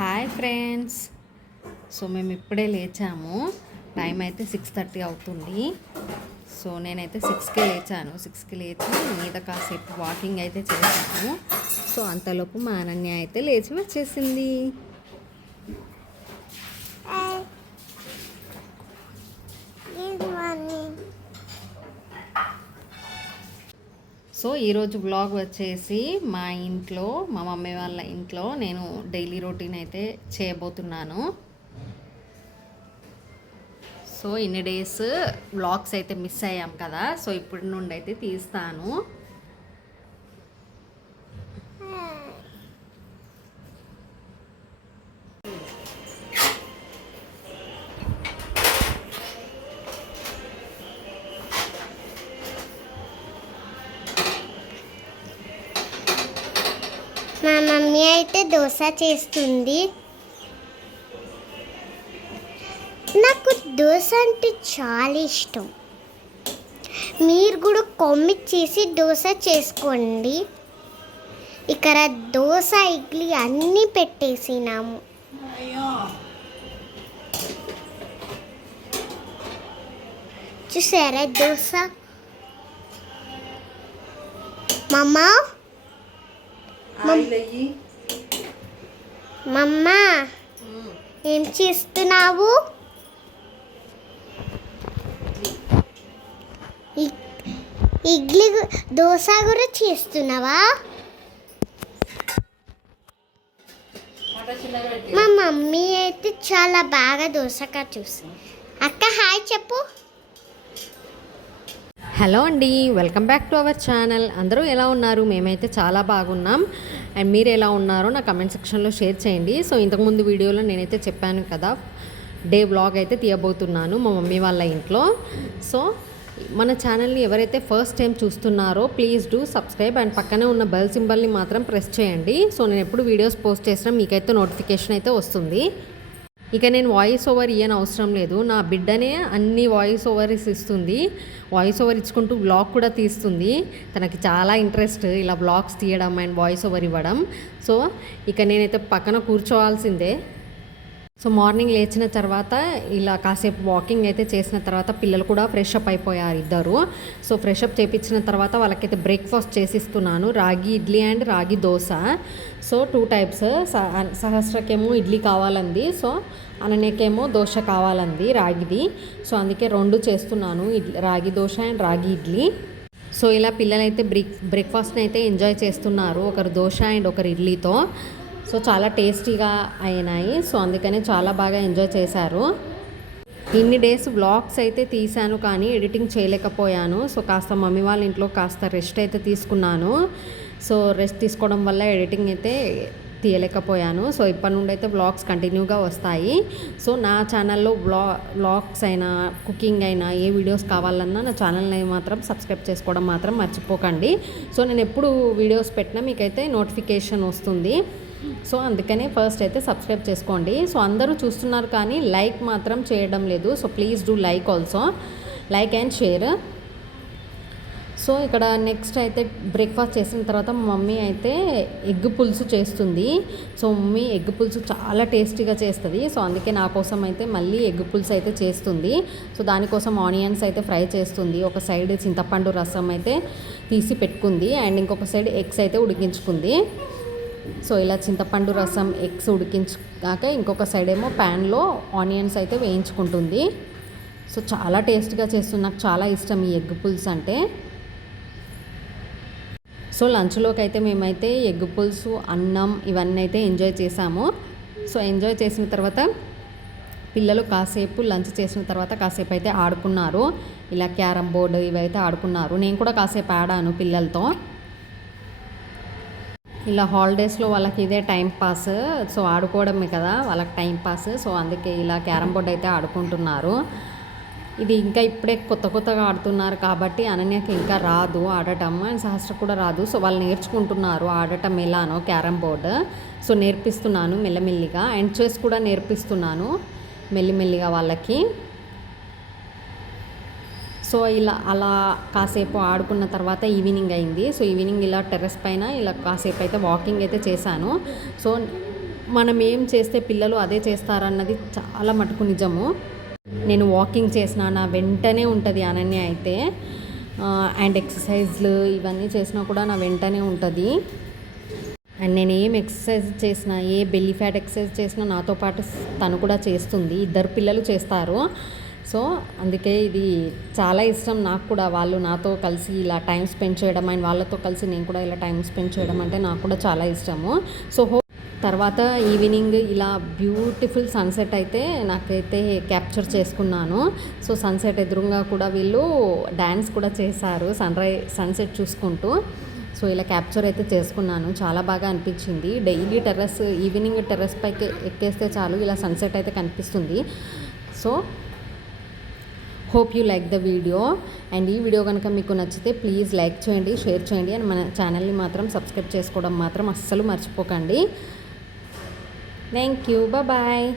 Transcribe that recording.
Hi friends so మేము ఇప్పుడే లేచాము. టైం అయితే సిక్స్ థర్టీ అవుతుంది. సో నేనైతే సిక్స్కి లేచాను. సిక్స్కి లేచి మీద కాసేపు వాకింగ్ అయితే చేశాను. సో అంతలోపు మా అనన్య అయితే లేచి వచ్చేసింది. సో ఈరోజు బ్లాగ్ వచ్చేసి మా ఇంట్లో మా మమ్మీ వాళ్ళ ఇంట్లో నేను డైలీ రొటీన్ అయితే చేయబోతున్నాను. సో ఇన్ని డేస్ బ్లాగ్స్ అయితే మిస్ అయ్యాం కదా. సో ఇప్పటి నుండి అయితే తీస్తాను. మా మమ్మీ అయితే దోశ చేస్తుంది. నాకు దోశ అంటే చాలా ఇష్టం. మీరు కూడా కామిక్ చేసి దోశ చేసుకోండి. ఇక్కడ దోశ ఇడ్లీ అన్నీ పెట్టేసినాము. చూసారా దోశ? మమ్మ మమ్మ ఏం చేస్తున్నావు? ఇడ్లీ దోశ కూడా చేస్తున్నావా? మా మమ్మీ అయితే చాలా బాగా దోశగా చూస్తుంది అక్క హాయ్ చెప్పు. హలో అండి welcome back to our channel. అందరూ ఎలా ఉన్నారు? మేమైతే చాలా బాగున్నాం. అండ్ మీరు ఎలా ఉన్నారో నా కమెంట్ సెక్షన్లో షేర్ చేయండి. సో ఇంతకుముందు వీడియోలో నేనైతే చెప్పాను కదా డే బ్లాగ్ అయితే తీయబోతున్నాను మా మమ్మీ వాళ్ళ ఇంట్లో. సో మన ఛానల్ని ఎవరైతే ఫస్ట్ టైం చూస్తున్నారో ప్లీజ్ డూ సబ్స్క్రైబ్ అండ్ పక్కనే ఉన్న బెల్ సింబల్ని మాత్రం ప్రెస్ చేయండి. సో నేను ఎప్పుడు వీడియోస్ పోస్ట్ చేసినా మీకైతే నోటిఫికేషన్ అయితే వస్తుంది. ఇక నేను వాయిస్ ఓవర్ ఇయ్యని అవసరం లేదు. నా బిడ్డనే అన్ని వాయిస్ ఓవర్స్ ఇస్తుంది. వాయిస్ ఓవర్ ఇచ్చుకుంటూ బ్లాగ్ కూడా తీస్తుంది. తనకి చాలా ఇంట్రెస్ట్ ఇలా బ్లాగ్స్ తీయడం అండ్ వాయిస్ ఓవర్ ఇవ్వడం. సో ఇక నేనైతే పక్కన కూర్చోవాల్సిందే. సో మార్నింగ్ లేచిన తర్వాత ఇలా కాసేపు వాకింగ్ అయితే చేసిన తర్వాత పిల్లలు కూడా ఫ్రెష్ అప్ అయిపోయారు ఇద్దరు. సో ఫ్రెష్ అప్ చేపించిన తర్వాత వాళ్ళకైతే breakfast చేసిస్తున్నాను. Ragi idli and ragi dosa. So two types. సహస్రకేమో idli కావాలంది. సో అననేకేమో దోశ కావాలంది రాగిది. సో అందుకే రెండు చేస్తున్నాను. ఇడ్లీ రాగి దోశ అండ్ రాగి ఇడ్లీ. సో ఇలా పిల్లలైతే బ్రేక్ బ్రేక్ఫాస్ట్ని అయితే ఎంజాయ్ చేస్తున్నారు. ఒకరు దోశ అండ్ ఒకరు ఇడ్లీతో. సో చాలా టేస్టీగా అయినాయి. సో అందుకనే చాలా బాగా ఎంజాయ్ చేశారు. ఇన్ని డేస్ వ్లాగ్స్ అయితే తీశాను కానీ ఎడిటింగ్ చేయలేకపోయాను. సో కాస్త మమ్మీ వాళ్ళ ఇంట్లో కాస్త రెస్ట్ అయితే తీసుకున్నాను. సో రెస్ట్ తీసుకోవడం వల్ల ఎడిటింగ్ అయితే తీయలేకపోయాను. సో ఇప్పటి నుండి అయితే వ్లాగ్స్ కంటిన్యూగా వస్తాయి. సో నా ఛానల్లో వ్లా వ్లాగ్స్ అయినా కుకింగ్ అయినా ఏ వీడియోస్ కావాలన్నా నా ఛానల్ని మాత్రం సబ్స్క్రైబ్ చేసుకోవడం మాత్రం మర్చిపోకండి. సో నేను ఎప్పుడు వీడియోస్ పెట్టినా మీకైతే నోటిఫికేషన్ వస్తుంది. సో అందుకనే ఫస్ట్ అయితే సబ్స్క్రైబ్ చేసుకోండి. సో అందరూ చూస్తున్నారు కానీ లైక్ మాత్రం చేయడం లేదు. So please do like also like and share so ఇక్కడ నెక్స్ట్ అయితే బ్రేక్ఫాస్ట్ చేసిన తర్వాత మా మమ్మీ అయితే ఎగ్ పులుసు చేస్తుంది. సో మమ్మీ ఎగ్ పులుసు చాలా టేస్టీగా చేస్తుంది. సో అందుకే నా కోసం అయితే మళ్ళీ ఎగ్ పులుసు అయితే చేస్తుంది. సో దానికోసం ఆనియన్స్ అయితే ఫ్రై చేస్తుంది. ఒక సైడ్ చింతపండు రసం అయితే తీసి పెట్టుకుంది. అండ్ ఇంకొక సైడ్ ఎగ్స్ అయితే ఉడికించుకుంది. సో ఇలా చింతపండు రసం ఎగ్స్ ఉడికించాక ఇంకొక సైడ్ ఏమో ప్యాన్లో ఆనియన్స్ అయితే వేయించుకుంటుంది. సో చాలా టేస్ట్గా చేస్తుంది. నాకు చాలా ఇష్టం ఈ ఎగ్ పులుసు అంటే. సో లంచ్లోకి అయితే మేమైతే ఎగ్ పులుసు అన్నం ఇవన్నీ అయితే ఎంజాయ్ చేసాము. సో ఎంజాయ్ చేసిన తర్వాత పిల్లలు కాసేపు లంచ్ చేసిన తర్వాత కాసేపు అయితే ఆడుకున్నారు. ఇలా క్యారమ్ బోర్డు ఇవైతే ఆడుకున్నారు. నేను కూడా కాసేపు ఆడాను పిల్లలతో. ఇలా హాలిడేస్లో వాళ్ళకి ఇదే టైం పాస్ సో ఆడుకోవడమే కదా వాళ్ళకి టైం పాస్ సో అందుకే ఇలా క్యారమ్ బోర్డ్ అయితే ఆడుకుంటున్నారు. ఇది ఇంకా ఇప్పుడే కొత్త కొత్తగా ఆడుతున్నారు కాబట్టి అనన్యకి ఇంకా రాదు ఆడటం అండ్ సహస్ర కూడా రాదు. సో వాళ్ళు నేర్చుకుంటున్నారు ఆడటం ఎలానో క్యారమ్ బోర్డ్. సో నేర్పిస్తున్నాను మెల్లమెల్లిగా అండ్ చెస్ కూడా నేర్పిస్తున్నాను మెల్లిమెల్లిగా వాళ్ళకి. సో ఇలా అలా కాసేపు ఆడుకున్న తర్వాత ఈవినింగ్ అయింది. సో ఈవినింగ్ ఇలా టెర్రస్ పైన ఇలా కాసేపు అయితే వాకింగ్ అయితే చేశాను. సో మనం ఏం చేస్తే పిల్లలు అదే చేస్తారన్నది చాలా మటుకు నిజము. నేను వాకింగ్ చేసినా నా వెంటనే ఉంటుంది అనన్య అయితే. అండ్ ఎక్సర్సైజ్లు ఇవన్నీ చేసినా కూడా నా వెంటనే ఉంటుంది. అండ్ నేను ఏం ఎక్సర్సైజ్ చేసినా ఏ బెల్లీ ఫ్యాట్ ఎక్సర్సైజ్ చేసినా నాతో పాటు తను కూడా చేస్తుంది. ఇద్దరు పిల్లలు చేస్తారు. సో అందుకే ఇది చాలా ఇష్టం. నాకు కూడా వాళ్ళు నాతో కలిసి ఇలా టైం స్పెండ్ చేయడం అండ్ వాళ్ళతో కలిసి నేను కూడా ఇలా టైం స్పెండ్ చేయడం అంటే నాకు కూడా చాలా ఇష్టము. సో హో తర్వాత ఈవినింగ్ ఇలా బ్యూటిఫుల్ సన్సెట్ అయితే నాకైతే క్యాప్చర్ చేసుకున్నాను. సో సన్సెట్ ఎదురుగా కూడా వీళ్ళు డ్యాన్స్ కూడా చేశారు సన్ రై సన్సెట్ చూసుకుంటూ. సో ఇలా క్యాప్చర్ అయితే చేసుకున్నాను. చాలా బాగా అనిపించింది. డైలీ టెర్రస్ ఈవినింగ్ టెర్రస్ పైకి ఎక్కేస్తే చాలు ఇలా సన్సెట్ అయితే కనిపిస్తుంది. So hope you like the video. And ఈ వీడియో కనుక మీకు నచ్చితే ప్లీజ్ లైక్ చేయండి షేర్ చేయండి. అండ్ మన ఛానల్ని మాత్రం సబ్స్క్రైబ్ చేసుకోవడం మాత్రం అస్సలు మర్చిపోకండి. Thank you. బాయ్.